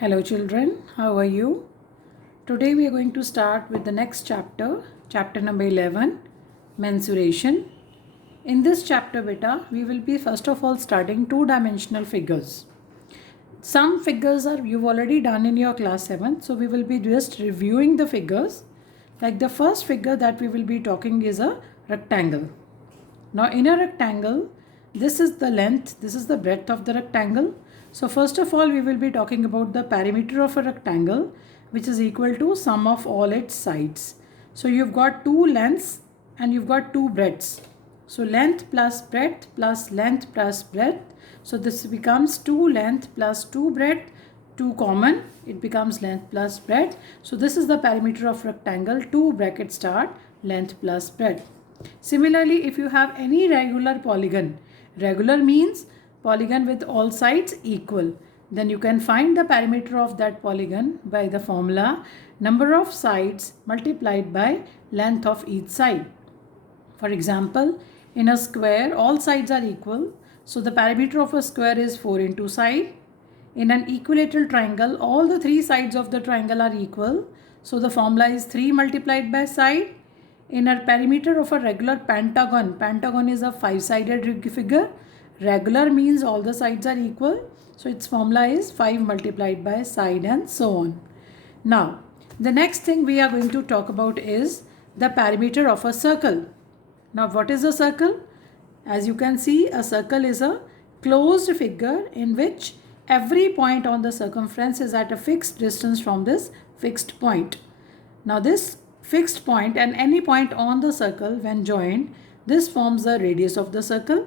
Hello children, how are you? Today we are going to start with the next chapter, chapter number 11, mensuration. In this chapter beta, we will be first of all studying two-dimensional figures. Some figures are you've already done in your class 7, so we will be just reviewing the figures. Like the first figure that we will be talking is a rectangle. Now in a rectangle, this is the length, this is the breadth of the rectangle. So first of all, we will be talking about the perimeter of a rectangle, which is equal to sum of all its sides. So you've got two lengths and you've got two breadths. So length plus breadth plus length plus breadth. So this becomes 2 length plus 2 breadth, 2 common, it becomes length plus breadth. So this is the perimeter of rectangle, 2 bracket start, length plus breadth. Similarly, if you have any regular polygon, regular means polygon with all sides equal, then you can find the perimeter of that polygon by the formula number of sides multiplied by length of each side. For example, in a square, all sides are equal. So the perimeter of a square is 4 into side. In an equilateral triangle, all the 3 sides of the triangle are equal. So the formula is 3 multiplied by side. In a perimeter of a regular pentagon, pentagon is a 5-sided figure. Regular means all the sides are equal. So its formula is 5 multiplied by side and so on. Now, the next thing we are going to talk about is the perimeter of a circle. Now, what is a circle? As you can see, a circle is a closed figure in which every point on the circumference is at a fixed distance from this fixed point. Now, this fixed point and any point on the circle when joined, this forms the radius of the circle.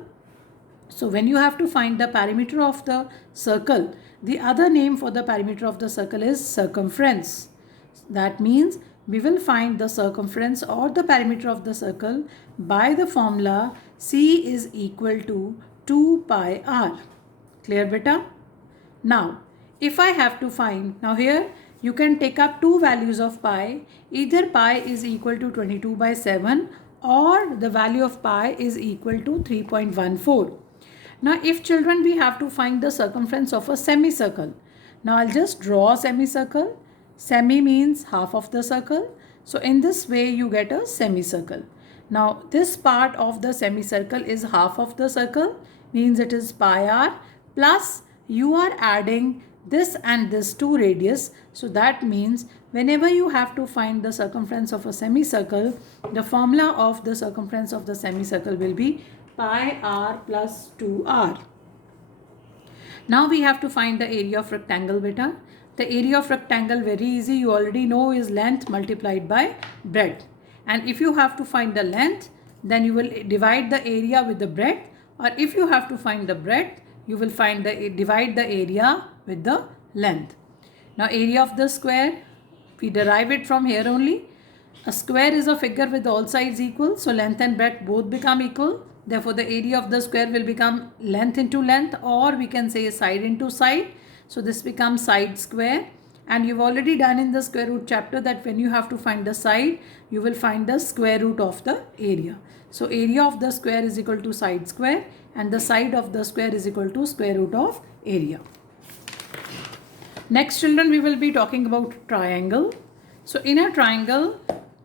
So, when you have to find the perimeter of the circle, the other name for the perimeter of the circle is circumference. That means we will find the circumference or the perimeter of the circle by the formula C is equal to 2 pi r. Clear beta? Now, if I have to find, now here you can take up two values of pi. Either pi is equal to 22 by 7 or the value of pi is equal to 3.14. Now, if children, we have to find the circumference of a semicircle. Now, I'll just draw a semicircle. Semi means half of the circle. So, in this way, you get a semicircle. Now, this part of the semicircle is half of the circle, means it is pi r, plus you are adding this and this to radius. So, that means whenever you have to find the circumference of a semicircle, the formula of the circumference of the semicircle will be pi r plus 2r. Now we have to find the area of rectangle beta. The area of rectangle, very easy, you already know, is length multiplied by breadth. And if you have to find the length, then you will divide the area with the breadth, or if you have to find the breadth, you will divide the area with the length. Now area of the square, we derive it from here only. A square is a figure with all sides equal, so length and breadth both become equal. Therefore, the area of the square will become length into length, or we can say side into side. So this becomes side square. And you've already done in the square root chapter that when you have to find the side, you will find the square root of the area. So area of the square is equal to side square, and the side of the square is equal to square root of area. Next, children, we will be talking about triangle. So in a triangle,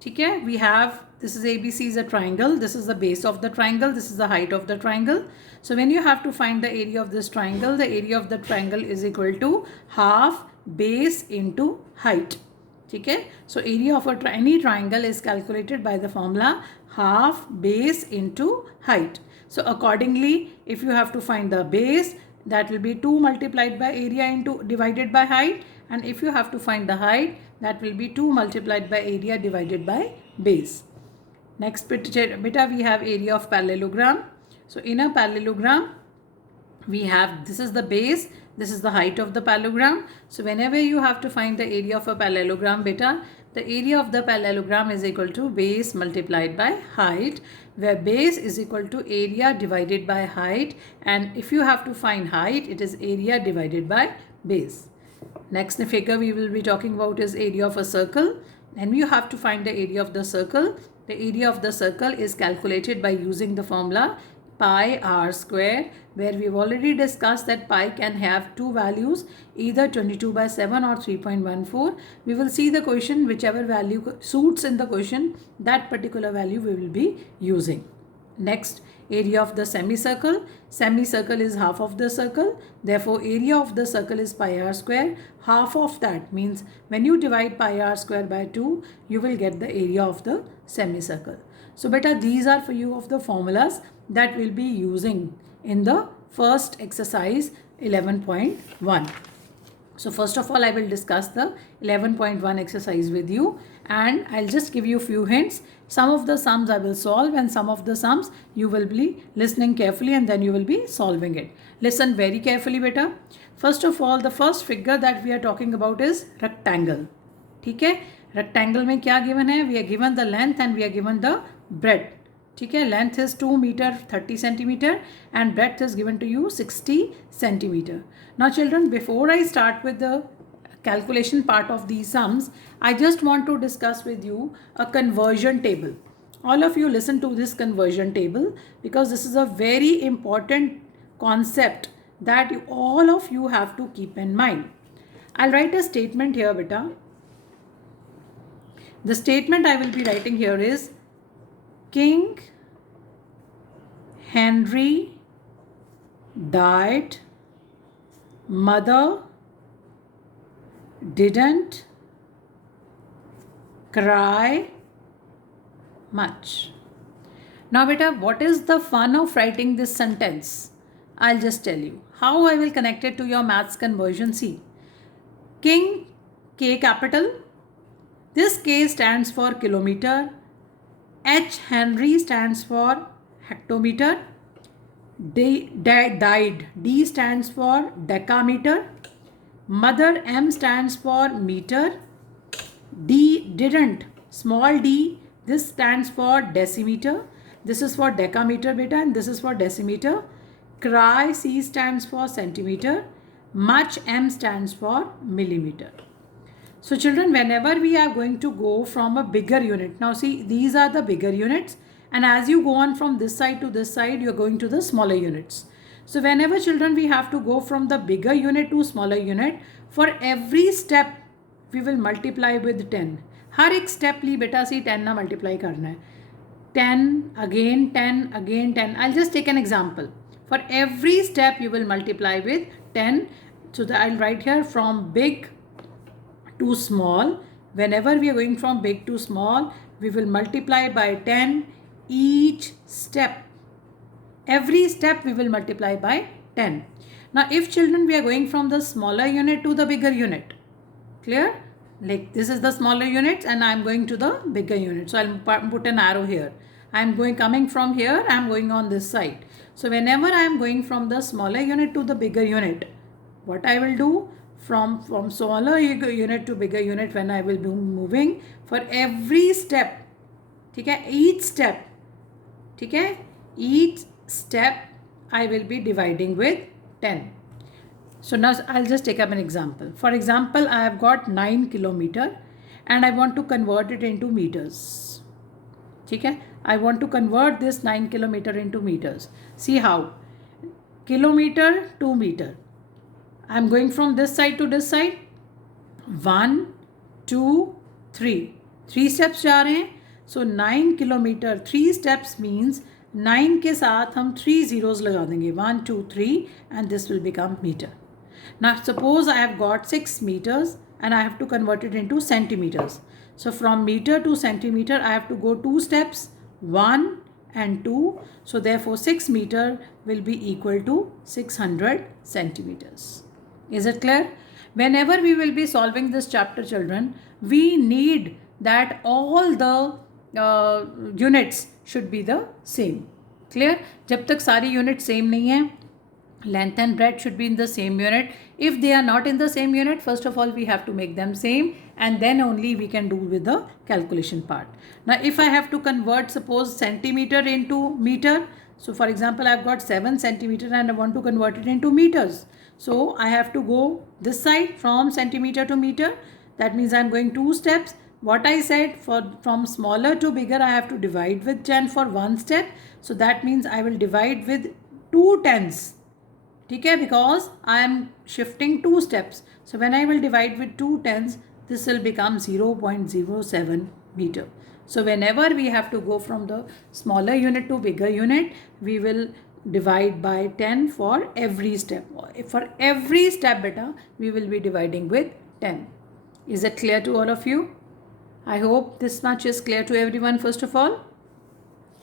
okay, we have, this is ABC is a triangle, this is the base of the triangle, this is the height of the triangle. So when you have to find the area of this triangle, the area of the triangle is equal to half base into height. Okay, so area of any triangle is calculated by the formula half base into height. So accordingly, if you have to find the base, that will be 2 multiplied by area into divided by height, and if you have to find the height, that will be 2 multiplied by area divided by base. Next beta, we have area of parallelogram. So in a parallelogram, we have, this is the base, this is the height of the parallelogram. So whenever you have to find the area of a parallelogram beta, the area of the parallelogram is equal to base multiplied by height, where base is equal to area divided by height, and if you have to find height, it is area divided by base. Next figure we will be talking about is area of a circle, and you have to find the area of the circle. The area of the circle is calculated by using the formula pi r square, where we've already discussed that pi can have two values, either 22/7 or 3.14. We will see the question, whichever value suits in the question, that particular value we will be using. Next, area of the semicircle. Semicircle is half of the circle. Therefore, area of the circle is pi r square. Half of that means when you divide pi r square by 2, you will get the area of the semicircle. So, beta, these are for you of the formulas that we'll be using in the first exercise 11.1. So first of all, I will discuss the 11.1 exercise with you, and I'll just give you a few hints. Some of the sums I will solve, and some of the sums you will be listening carefully and then you will be solving it. Listen very carefully, beta. First of all, the first figure that we are talking about is rectangle. ठीक है, rectangle में क्या given है? We are given the length and we are given the breadth. ठीक है, length is 2 meter 30 centimeter and breadth is given to you 60 centimeter. Now children, before I start with the calculation part of these sums, I just want to discuss with you a conversion table. All of you listen to this conversion table, because this is a very important concept that all of you have to keep in mind. I'll write a statement here, beta. The statement I will be writing here is King Henry died, mother didn't cry much. Now beta, what is the fun of writing this sentence? I'll just tell you how I will connect it to your maths conversion. See, King, K capital, this K stands for kilometer, H Henry stands for hectometer, died, D stands for decameter, mother, M stands for meter, D didn't, small d, this stands for decimeter, this is for decameter beta and this is for decimeter, cry, C stands for centimeter, much, M stands for millimeter. So children, whenever we are going to go from a bigger unit, now see, these are the bigger units, and as you go on from this side to this side, you are going to the smaller units. So whenever children we have to go from the bigger unit to smaller unit, for every step we will multiply with 10. हर एक step ली बेटा सी 10 ना multiply करना है. 10 again 10 again 10. I'll just take an example. For every step you will multiply with 10. So I'll write here from big to small. Whenever we are going from big to small, we will multiply by 10 each step. Every step we will multiply by 10. Now if children we are going from the smaller unit to the bigger unit, clear? Like this is the smaller units and I am going to the bigger unit. So I'll put an arrow here. I am coming from here, I am going on this side. So whenever I am going from the smaller unit to the bigger unit, what I will do, from smaller unit to bigger unit, when I will be moving, for every step, ठीक है, each step, ठीक है, each step I will be dividing with 10. So now I'll just take up an example. For example, I have got 9 kilometer and I want to convert it into meters. ठीक है, I want to convert this 9 kilometer into meters. See how? Kilometer to meter. I'm going from this side to this side. 1, 2, 3. 3 steps जा रहे हैं. So 9 kilometer, 3 steps means 9 के साथ हम 3 zeros लगा देंगे. 1, 2, 3 and this will become meter. Now suppose I have got 6 meters and I have to convert it into centimeters. So from meter to centimeter I have to go 2 steps, 1 and 2. So therefore 6 meter will be equal to 600 centimeters. Is it clear? Whenever we will be solving this chapter, children, we need that all the units should be the same. Clear? जब तक सारी units same नहीं है, length and breadth should be in the same unit. If they are not in the same unit, first of all we have to make them same and then only we can do with the calculation part. Now if I have to convert, suppose centimeter into meter, so for example I have got 7 centimeter and I want to convert it into meters. So I have to go this side from centimeter to meter. That means I am going 2 steps. What I said, from smaller to bigger I have to divide with 10 for one step. So that means I will divide with 2 tens. Okay, because I am shifting 2 steps. So when I will divide with 2 tens, this will become 0.07 meter. So whenever we have to go from the smaller unit to bigger unit, we will divide by 10 for every step. For every step beta, we will be dividing with 10. Is it clear to all of you? I hope this much is clear to everyone first of all.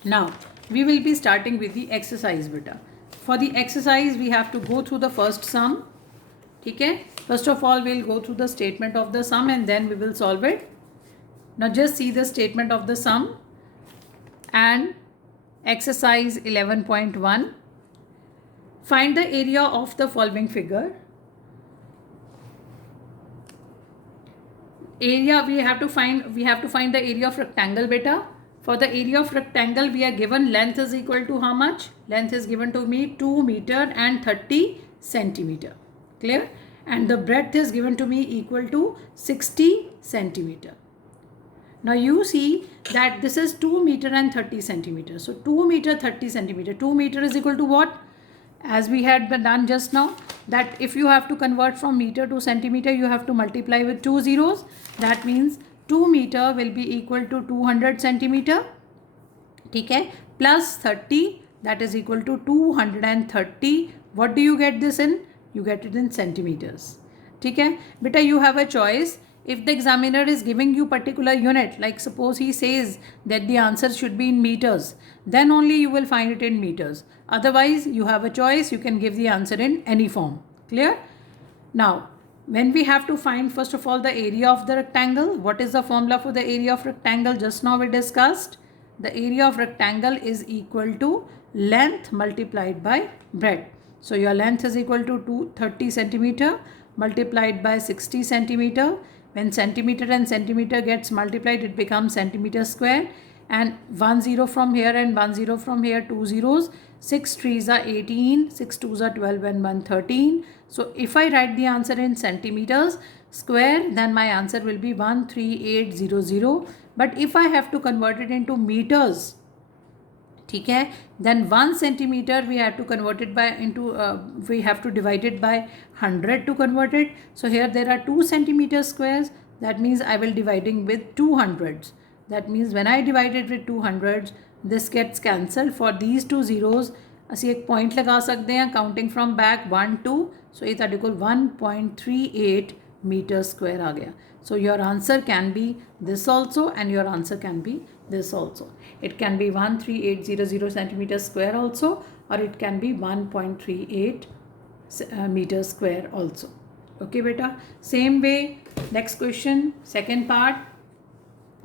Now, we will be starting with the exercise beta. For the exercise, we have to go through the first sum. Okay? First of all, we'll go through the statement of the sum and then we will solve it. Now, just see the statement of the sum and exercise 11.1. Find the area of the following figure. Area we have to find the area of rectangle beta. For the area of rectangle, we are given length is equal to how much? Length is given to me 2 meter and 30 centimeter. Clear? And the breadth is given to me equal to 60 centimeter. Now you see that this is 2 meter and 30 centimeter. So 2 meter 30 centimeter. 2 meter is equal to what? As we had done just now, that if you have to convert from meter to centimeter, you have to multiply with 2 zeros. That means 2 meter will be equal to 200 centimeter. Okay, plus 30, that is equal to 230. What do you get this in? You get it in centimeters. Okay, beta, you have a choice. If the examiner is giving you particular unit, like suppose he says that the answer should be in meters, then only you will find it in meters. Otherwise, you have a choice. You can give the answer in any form. Clear? Now, when we have to find first of all the area of the rectangle, what is the formula for the area of rectangle? Just now we discussed. The area of rectangle is equal to length multiplied by breadth. So your length is equal to 230 centimeter multiplied by 60 centimeter. When centimeter and centimeter gets multiplied, it becomes centimeter square. And 1 0 from here and 1 0 from here, 2 zeros. 6 3s are 18, 6 2s are 12 and 1 13. So if I write the answer in centimeters square, then my answer will be 13800. But if I have to convert it into meters, okay, then 1 centimeter we have to convert it by we have to divide it by 100 to convert it. So here there are 2 centimeter squares. That means I will dividing with 200s. That means when I divide it with 200s, this gets cancelled. For these 2 zeros, ਅਸੀਂ एक point लगा सकते हैं counting from back 1 2. So ये ਤੁਹਾਡੇ ਕੋਲ 1.38 meter square आ गया. So your answer can be this also and your answer can be this also. It can be 13800 centimeter square also, or it can be 1.38 meter square also. Okay beta. Same way, next question, second part.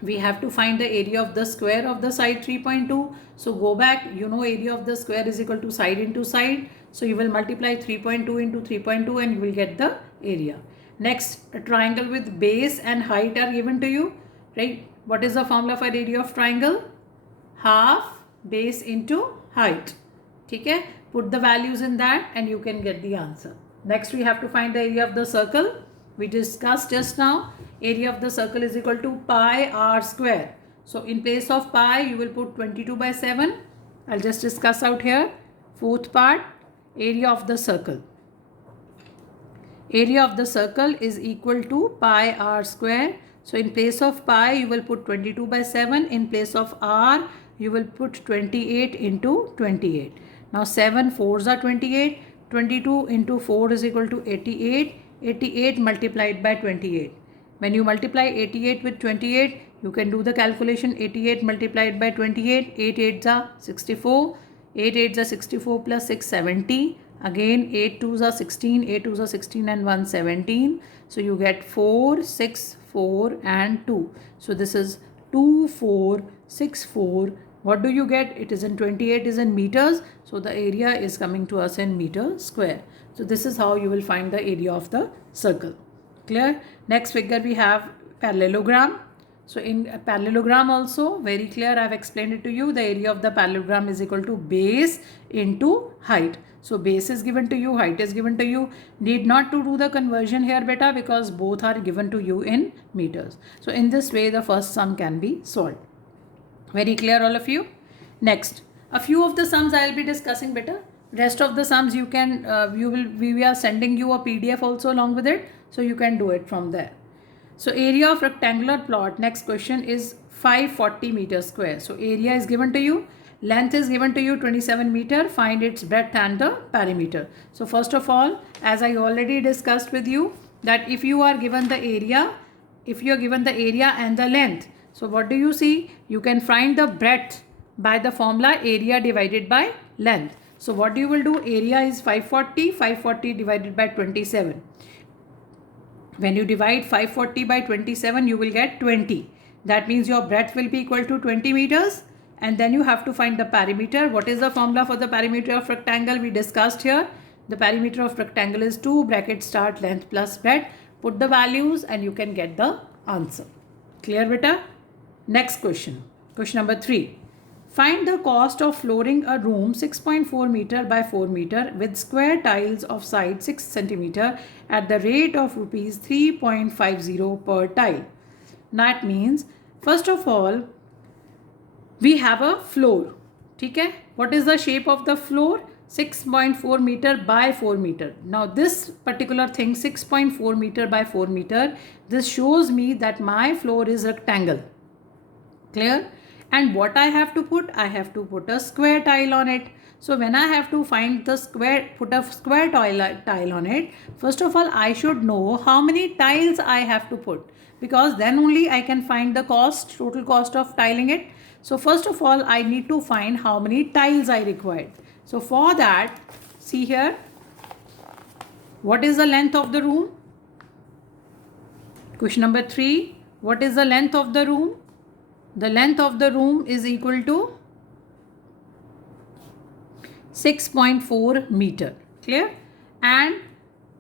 We have to find the area of the square of the side 3.2. So go back, you know area of the square is equal to side into side. So you will multiply 3.2 into 3.2 and you will get the area. Next, a triangle with base and height are given to you, right? What is the formula for area of triangle? Half base into height. Okay? Put the values in that and you can get the answer. Next, we have to find the area of the circle. We discussed just now, area of the circle is equal to pi r square. So in place of pi, you will put 22 by 7. I'll just discuss out here. Fourth part, area of the circle. Area of the circle is equal to pi r square. So in place of pi, you will put 22 by 7. In place of r, you will put 28 into 28. Now 7 4s are 28. 22 into 4 is equal to 88. 88 multiplied by 28. When you multiply 88 with 28, you can do the calculation. 88 multiplied by 28, 8 8s are 64. 8 8s are 64 plus 6 70. Again 8 2s are 16, 8 2s are 16 and 1 17. So you get 4, 6, 4 and 2. So this is 2, 4, 6, 4. What do you get? It is in 28 is in meters. So the area is coming to us in meter square. So this is how you will find the area of the circle. Clear? Next figure we have parallelogram. So in a parallelogram also, very clear, I have explained it to you. The area of the parallelogram is equal to base into height. So base is given to you, height is given to you. Need not to do the conversion here beta, because both are given to you in meters. So in this way the first sum can be solved. Very clear all of you? Next, A few of the sums I will be discussing better. Rest of the sums you can, we are sending you a PDF also along with it, so you can do it from there. So area of rectangular plot, next question is 540 meters square. So area is given to you, length is given to you 27 meter, find its breadth and the perimeter. So first of all, as I already discussed with you, that if you are given the area, if you are given the area and the length, so what do you see? You can find the breadth by the formula area divided by length. So what you will do, area is 540 divided by 27. When you divide 540 by 27, you will get 20. That means your breadth will be equal to 20 meters. And then you have to find the perimeter. What is the formula for the perimeter of rectangle? We discussed here. The perimeter of rectangle is 2 bracket start length plus breadth. Put the values and you can get the answer. Clear, beta? Next question. Question number 3. Find the cost of flooring a room 6.4 meter by 4 meter with square tiles of side 6 centimeter at the rate of rupees 3.50 per tile. That means, first of all, we have a floor. Okay? What is the shape of the floor? 6.4 meter by 4 meter. Now this particular thing, 6.4 meter by 4 meter, this shows me that my floor is rectangle. Clear? And what I have to put? I have to put a square tile on it. So when I have to find the square, put a square tile on it, first of all, I should know how many tiles I have to put, because then only I can find the cost, total cost of tiling it. So first of all, I need to find how many tiles I required. So for that, see here, what is the length of the room? Question number 3, what is the length of the room? The length of the room is equal to 6.4 meter. Clear? And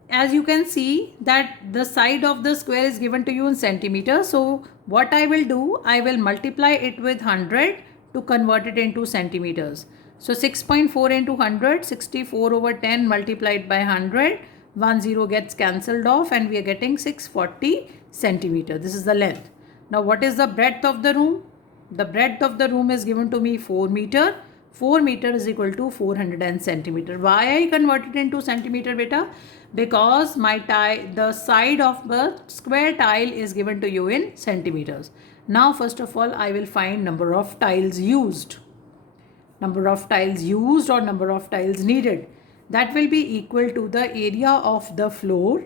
as you can see that the side of the square is given to you in centimeters. So what I will do, I will multiply it with 100 to convert it into centimeters. So 6.4 into 100, 64 over 10 multiplied by 100, 10 gets cancelled off and we are getting 640 centimeter. This is the length. Now what is the breadth of the room? The breadth of the room is given to me 4 meter. 4 meter is equal to 400 centimeter. Why I converted into centimeter, beta? Because my the side of the square tile is given to you in centimeters. Now first of all, I will find number of tiles used. Number of tiles used or number of tiles needed. That will be equal to the area of the floor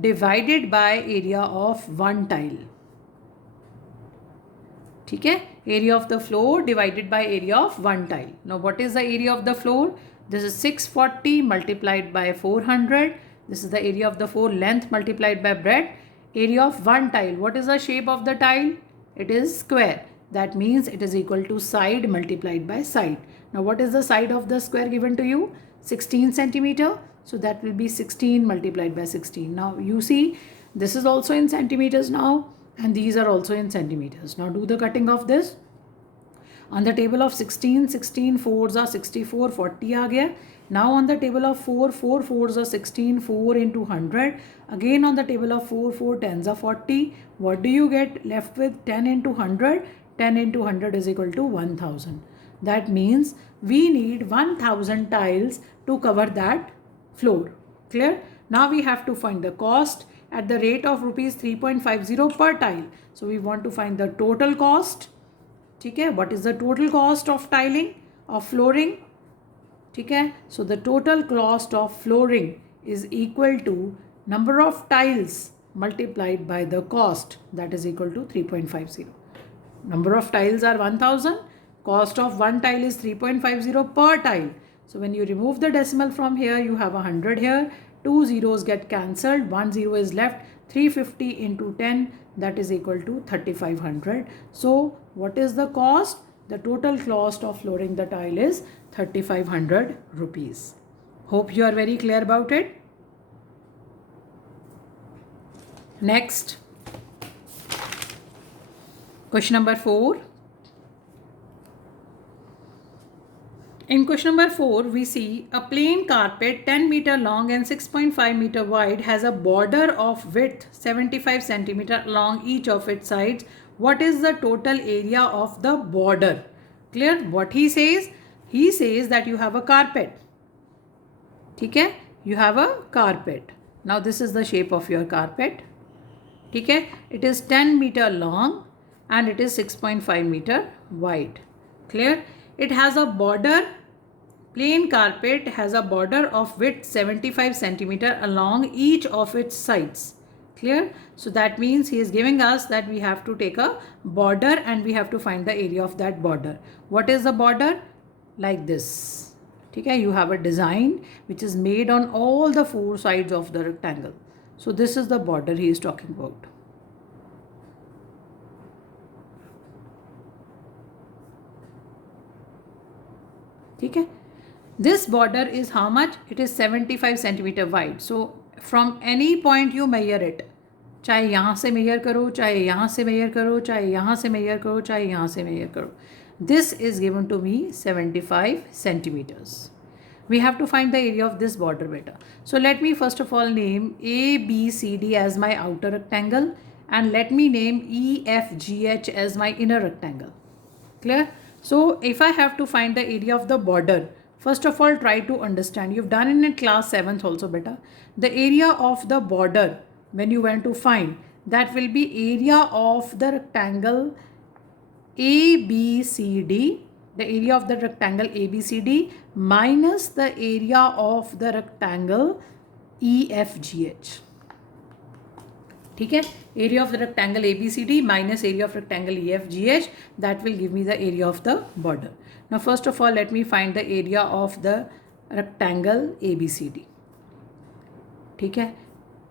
divided by area of one tile. Okay? Area of the floor divided by area of one tile. Now what is the area of the floor? This is 640 multiplied by 400. This is the area of the floor, length multiplied by breadth. Area of one tile. What is the shape of the tile? It is square. That means it is equal to side multiplied by side. Now what is the side of the square given to you? 16 centimeter. So that will be 16 multiplied by 16. Now you see this is also in centimeters now. And these are also in centimeters. Now do the cutting of this. On the table of 16, 16 4s are 64, 40 aa gaya. Now on the table of 4, 4 4s are 16, 4 into 100. Again on the table of 4, 4 10s are 40. What do you get left with? 10 into 100. 10 into 100 is equal to 1000. That means we need 1000 tiles to cover that floor. Clear? Now we have to find the cost at the rate of rupees 3.50 per tile. So we want to find the total cost. Okay? What is the total cost of tiling, of flooring? Okay? So the total cost of flooring is equal to number of tiles multiplied by the cost, that is equal to 3.50. Number of tiles are 1000. Cost of one tile is 3.50 per tile. So when you remove the decimal from here, you have 100 here. 2 zeros get cancelled, 1 0 is left. 350 into 10, that is equal to 3500. So what is the cost? The total cost of flooring the tile is 3500 rupees. Hope you are very clear about it. Next, question number 4. In question number 4, we see a plain carpet 10 meter long and 6.5 meter wide has a border of width 75 centimeter along each of its sides. What is the total area of the border? Clear? What he says, He says that you have a carpet. ठीक है, you have a carpet. Now this is the shape of your carpet. ठीक है, it is 10 meter long and it is 6.5 meter wide. Clear? It has a border. Plain carpet has a border of width 75 centimeter along each of its sides. Clear? So that means he is giving us that we have to take a border and we have to find the area of that border. What is the border? Like this. Okay, you have a design which is made on all the four sides of the rectangle. So this is the border he is talking about. Okay, this border is how much? It is 75 centimeter wide. So from any point you measure it. चाहे यहाँ से major करो, चाहे यहाँ से major करो, चाहे यहाँ से मेजर करो, चाहे यहाँ से मेजर करो. This is given to me 75 centimeters. We have to find the area of this border beta. So let me first of all name A, B, C, D as my outer rectangle and let me name E, F, G, H as my inner rectangle. Clear? So if I have to find the area of the border, first of all try to understand. You've done it in class 7th also beta. The area of the border when you want to find, that will be area of the rectangle ABCD, the area of the rectangle ABCD minus the area of the rectangle EFGH. ठीक है, area of the rectangle ABCD minus area of rectangle EFGH, that will give me the area of the border. Now first of all let me find the area of the rectangle ABCD. ठीक है,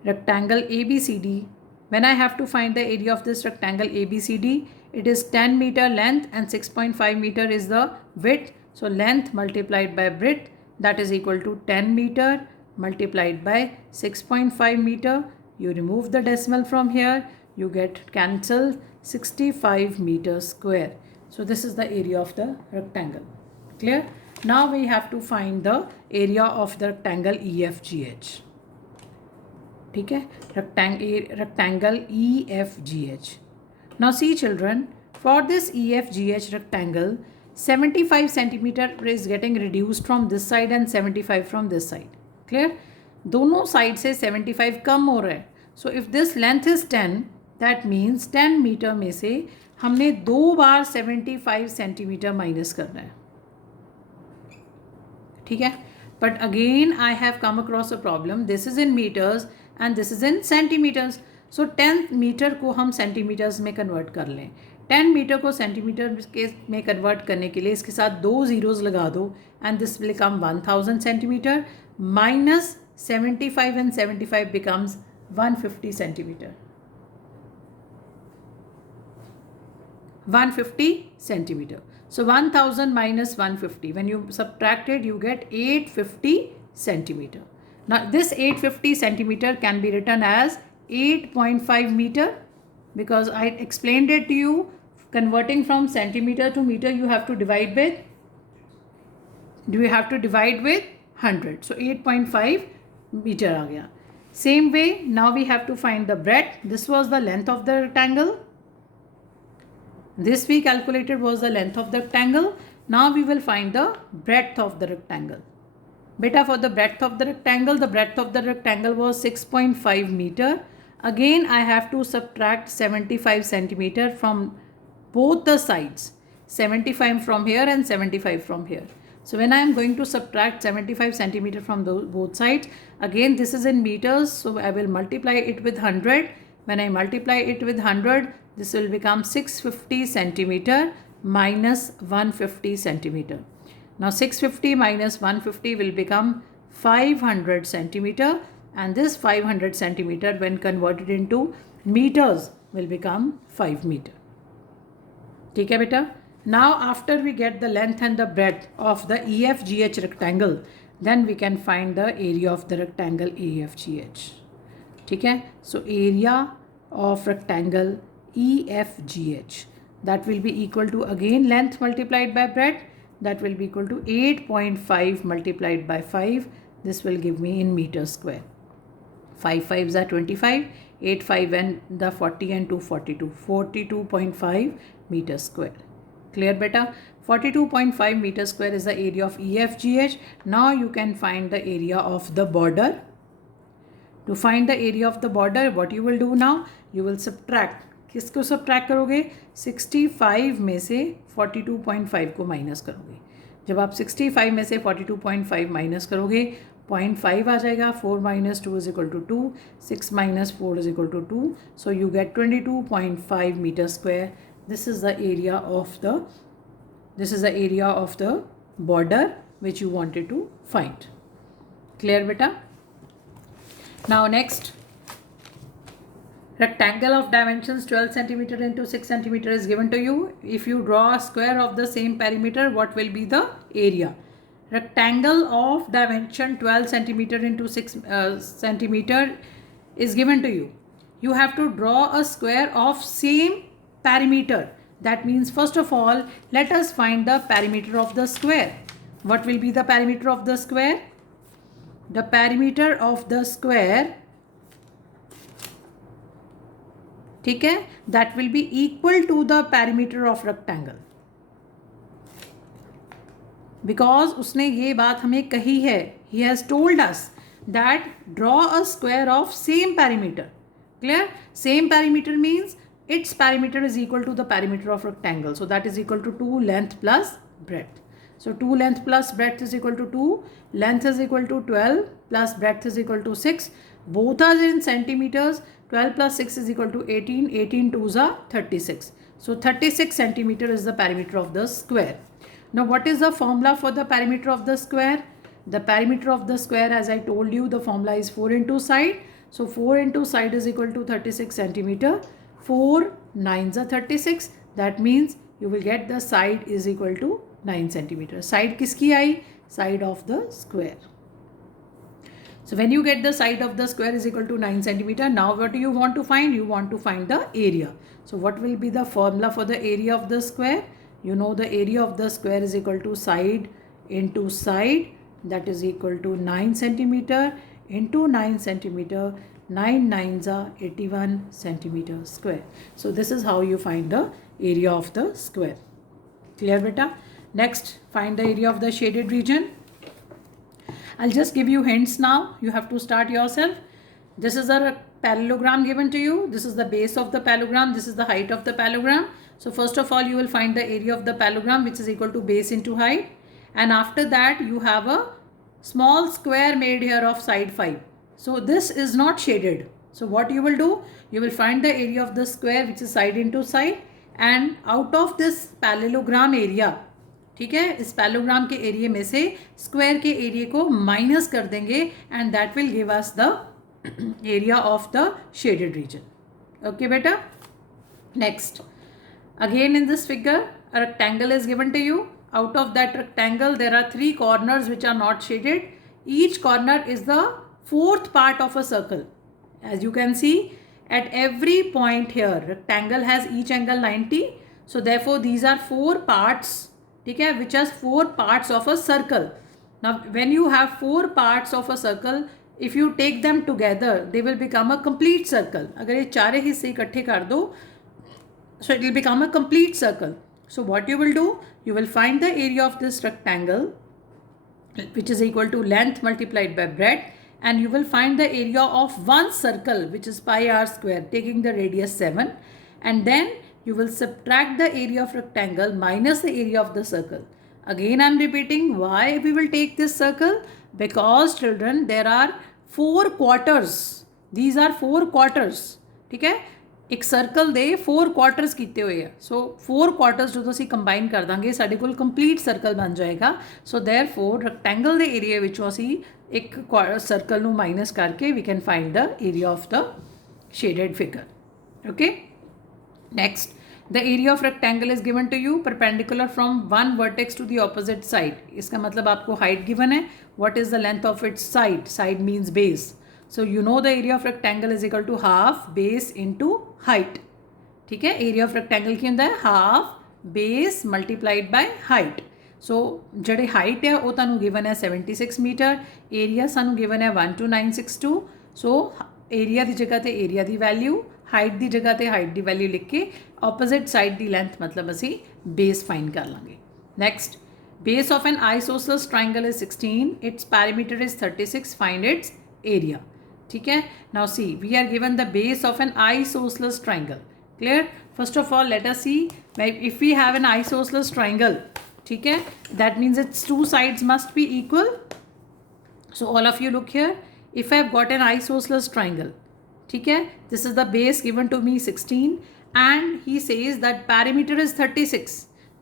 rectangle ABCD, when I have to find the area of this rectangle ABCD, it is 10 meter length and 6.5 meter is the width. So length multiplied by width, that is equal to 10 meter multiplied by 6.5 meter. You remove the decimal from here, you get cancelled 65 meters square. So this is the area of the rectangle. Clear? Now we have to find the area of the rectangle EFGH. ठीक है, rectangle EFGH. Now see children, for this EFGH rectangle, 75 centimeter is getting reduced from this side and 75 from this side. Clear? दोनों side से 75 कम हो रहा है. So if this length is 10, that means 10 metre में से हमने 2 बार 75 सेंटीमीटर माइनस करना है. ठीक है, but again I have come across a problem. This is in meters and this is in centimeters. So 10 metre को हम सेंटीमीटर्स में कन्वर्ट कर लें. 10 मीटर को सेंटीमीटर के में कन्वर्ट करने के लिए इसके साथ 2 ज़ीरोज़ लगा दो and this will become 1000 centimeter minus 75 and 75 becomes 150 centimeter. 150 centimeter. So 1000 minus 150. When you subtract it, you get 850 centimeter. Now this 850 centimeter can be written as 8.5 meter because I explained it to you. Converting from centimeter to meter, you have to divide with. Do you have to divide with 100? So 8.5 meter आ गया. Same way, now we have to find the breadth. This was the length of the rectangle. This we calculated was the length of the rectangle. Now we will find the breadth of the rectangle. Beta, for the breadth of the rectangle was 6.5 meter. Again, I have to subtract 75 centimeter from both the sides. 75 from here and 75 from here. So when I am going to subtract 75 centimeter from both sides, again this is in meters, so I will multiply it with 100. When I multiply it with 100, this will become 650 centimeter minus 150 centimeter. Now 650 minus 150 will become 500 centimeter, and this 500 centimeter when converted into meters will become 5 meter. ठीक है बेटा? Now after we get the length and the breadth of the EFGH rectangle, then we can find the area of the rectangle EFGH. ठीक है? So area of rectangle EFGH, that will be equal to again length multiplied by breadth, that will be equal to 8.5 multiplied by 5. This will give me in meters square. 5 5s are 25, 8 5 and the 40 and 2 42, 42.5 meters square. Clear beta? 42.5 meter square is the area of EFGH. Now you can find the area of the border. To find the area of the border, what you will do now? You will subtract. किसको subtract करोगे? 65 में से 42.5 को minus करोगे. जब आप 65 में से 42.5 माइनस करोगे 0.5 आ जाएगा. 4 minus 2 is equal to 2. 6 minus 4 is equal to 2. So you get 22.5 meter square. This is the area of the border which you wanted to find. Clear beta? Now next, rectangle of dimensions 12 centimeter into 6 centimeter is given to you. If you draw a square of the same perimeter, what will be the area? Rectangle of dimension 12 centimeter into 6 centimeter is given to you. You have to draw a square of same perimeter. That means first of all, let us find the perimeter of the square. What will be the perimeter of the square? The perimeter of the square, ठीक है, that will be equal to the perimeter of rectangle. Because उसने ये बात हमें कही है, he has told us that draw a square of same perimeter. Clear? Same perimeter means its perimeter is equal to the perimeter of rectangle. So that is equal to 2 length plus breadth. So 2 length plus breadth is equal to 2. Length is equal to 12 plus breadth is equal to 6. Both are in centimeters. 12 plus 6 is equal to 18. 18 twos are 36. So 36 centimeter is the perimeter of the square. Now what is the formula for the perimeter of the square? The perimeter of the square, as I told you, the formula is 4 into side. So 4 into side is equal to 36 centimeter. 4 9s are 36. That means you will get the side is equal to 9 centimeter. Side किसकी आई? Side of the square. So when you get the side of the square is equal to 9 centimeter, now what do you want to find? You want to find the area. So what will be the formula for the area of the square? You know the area of the square is equal to side into side, that is equal to 9 centimeter into 9 centimeter. 9 9s are 81 centimeter square. So this is how you find the area of the square. Clear beta? Next, find the area of the shaded region. I'll just give you hints now. You have to start yourself. This is a parallelogram given to you. This is the base of the parallelogram. This is the height of the parallelogram. So first of all, you will find the area of the parallelogram, which is equal to base into height. And after that, you have a small square made here of side 5. So this is not shaded. So what you will do? You will find the area of the square, which is side into side. And out of this parallelogram area, ठीक है, इस parallelogram के area में से square के area को minus कर देंगे and that will give us the area of the shaded region. Okay बेटा. Next, again in this figure a rectangle is given to you. Out of that rectangle there are 3 corners which are not shaded. Each corner is the 4th part of a circle. As you can see, at every point here rectangle has each angle 90. So therefore these are 4 parts, ठीक है, which are 4 parts of a circle. Now when you have 4 parts of a circle, if you take them together, they will become a complete circle. अगर ये चारे हिस्से इकट्ठे कर दो, so it will become a complete circle. So what you will do? You will find the area of this rectangle, which is equal to length multiplied by breadth, and you will find the area of one circle, which is pi r square, taking the radius 7, and then you will subtract the area of rectangle minus the area of the circle. Again I am repeating why we will take this circle, because children there are 4 quarters. These are 4 quarters. ठीक है, एक circle दे 4 quarters कीते हुए है. सो 4 quarters जो ਅਸੀਂ combine ਕਰ ਦਾਂਗੇ ਸਾਡੇ ਕੋਲ ਕੰਪਲੀਟ ਸਰਕਲ ਬਣ ਜਾਏਗਾ. ਸੋ देयरफॉर ਰੈਕਟੈਂਗਲ ਦੇ ਏਰੀਆ ਵਿੱਚੋਂ ਅਸੀਂ ਇੱਕ ਸਰਕਲ ਨੂੰ ਮਾਈਨਸ ਕਰਕੇ we can find the area of the shaded figure. Okay. Next, the area of rectangle is given to you perpendicular from one vertex to the opposite side. इसका मतलब आपको height given है. What is the length of its side? Side means base. So you know the area of rectangle is equal to half base into height. ठीक है, area of rectangle ਕੀ ਹੁੰਦਾ ਹੈ? half base multiplied by height. So ਜਿਹੜੀ height ਹੈ ਉਹ ਤੁਹਾਨੂੰ given ਹੈ 76 metre. area ਸਾਨੂੰ given ਹੈ 12962. So area ਦੀ ਜਗ੍ਹਾ ਤੇ area ਦੀ value, हाइट की जगह पर हाइट की वैल्यू लिख के ऑपोजिट साइड की लेंथ मतलब असी बेस फाइंड कर लाँगे. Next, base of an isosceles triangle is 16. Its perimeter is 36. Find its area. ठीक है. Now see, we are given the base of an isosceles triangle. Clear? First of all, let us see if we have an isosceles triangle. ठीक है. That means its two sides must be equal. So all of you look here. If I have got an isosceles triangle, ठीक है, this is the base given to me 16 and he says that perimeter is 36.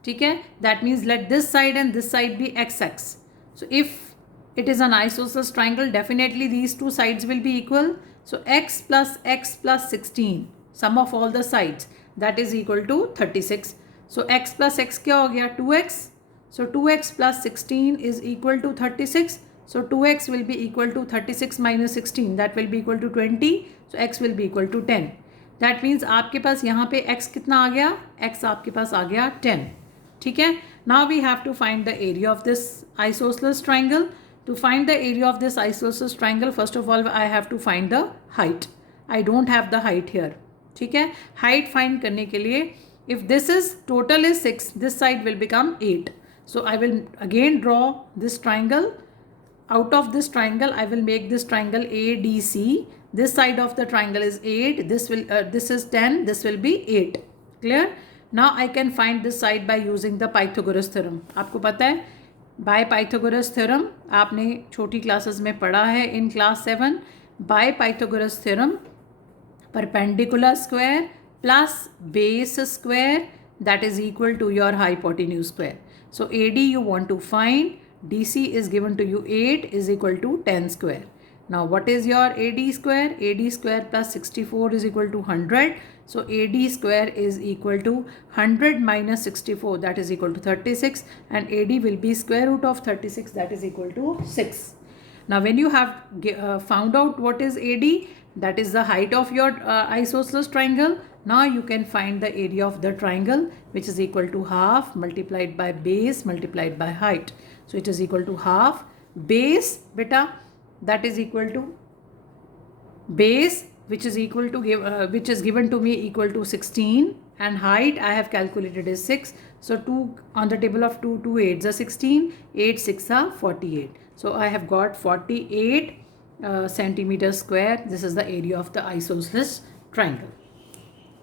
ठीक है, that means let this side and this side be x-axis. So if it is an isosceles triangle, definitely these two sides will be equal. So x plus 16, sum of all the sides, that is equal to 36. So x plus x क्या हो गया? 2x. So 2x plus 16 is equal to 36. So 2x will be equal to 36 minus 16, that will be equal to 20. So x will be equal to 10. That means आपके पास यहाँ पे x कितना आ गया? x आपके पास आ गया 10. ठीक है. Now we have to find the area of this isosceles triangle. To find the area of this isosceles triangle, first of all I have to find the height. I don't have the height here. ठीक है. Height find करने के लिए, if this is total is 6, this side will become 8. So I will again draw this triangle. Out of this triangle, I will make this triangle ADC. This side of the triangle is 8. This is 10. This will be 8. Clear? Now I can find this side by using the Pythagoras theorem. आपको पता है by Pythagoras theorem, आपने छोटी classes में पढ़ा है in class 7. By Pythagoras theorem, perpendicular square plus base square, that is equal to your hypotenuse square. So AD you want to find. DC is given to you 8 is equal to 10 square. Now what is your AD square? AD square plus 64 is equal to 100. So AD square is equal to 100 minus 64, that is equal to 36, and AD will be square root of 36, that is equal to 6. Now when you have found out what is AD, that is the height of your isosceles triangle. Now you can find the area of the triangle, which is equal to half multiplied by base multiplied by height. So it is equal to half base, beta, that is equal to base, which is equal to which is given to me equal to 16, and height I have calculated is 6. So 2 on the table of 2, 2 8s are 16, 8 6 are 48. So I have got 48 centimeters square. This is the area of the isosceles triangle.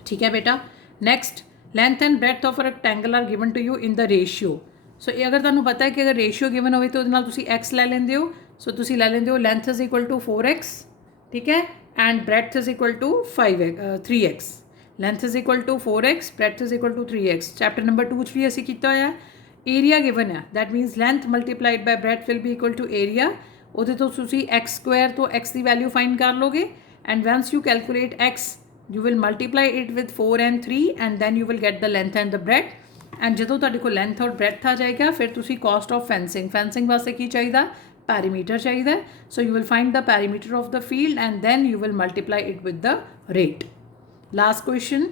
ठीक है बेटा. Next, length and breadth of a rectangle are given to you in the ratio. So अगर तुहानू पता है कि अगर ratio given होवे तो उहदे नाल तुसी x ले लेंदे हो. सो तुसी ले लेंदे हो length is equal to 4x, ठीक है, and breadth is equal to 3x. Length is equal to 4x, breadth is equal to 3x. Chapter number 2 च भी असी कीता होया. एरिया गिवन है, that means length multiplied by breadth will be equal to area. ਉਹਦੇ ਤੋਂ ਤੁਸੀਂ x ਸਕੁਆयर ਤੋਂ x ਦੀ ਵੈਲਿਊ ਫਾਈਂਡ ਕਰ ਲੋਗੇ, and once you calculate x you will multiply it with 4 and 3 and then you will get the length and the breadth. and ਜਦੋਂ ਤੁਹਾਡੇ ਕੋਲ length और breadth ਆ ਜਾਏਗਾ ਫਿਰ ਤੁਸੀਂ cost of fencing ਵਾਸਤੇ ਕੀ ਚਾਹੀਦਾ, perimeter ਚਾਹੀਦਾ. so you will find the perimeter of the field and then you will multiply it with the rate. Last question.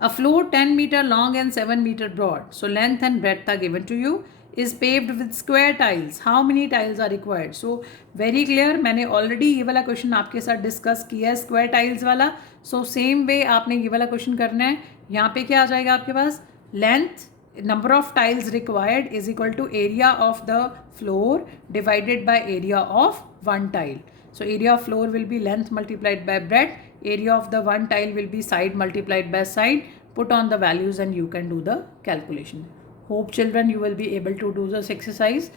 A floor 10 meter long and 7 meter broad, so length and breadth are given to you, is paved with square tiles. How many tiles are required? So very clear, मैंने already ये वाला question आपके साथ discuss किया है square tiles वाला. So same way आपने ये वाला क्वेश्चन करना है. यहाँ पे क्या आ जाएगा आपके पास, length number of tiles required is equal to area of the floor divided by area of one tile. So area of floor will be length multiplied by breadth. Area of the one tile will be side multiplied by side. Put on the values and you can do the calculation. Hope children you will be able to do this exercise.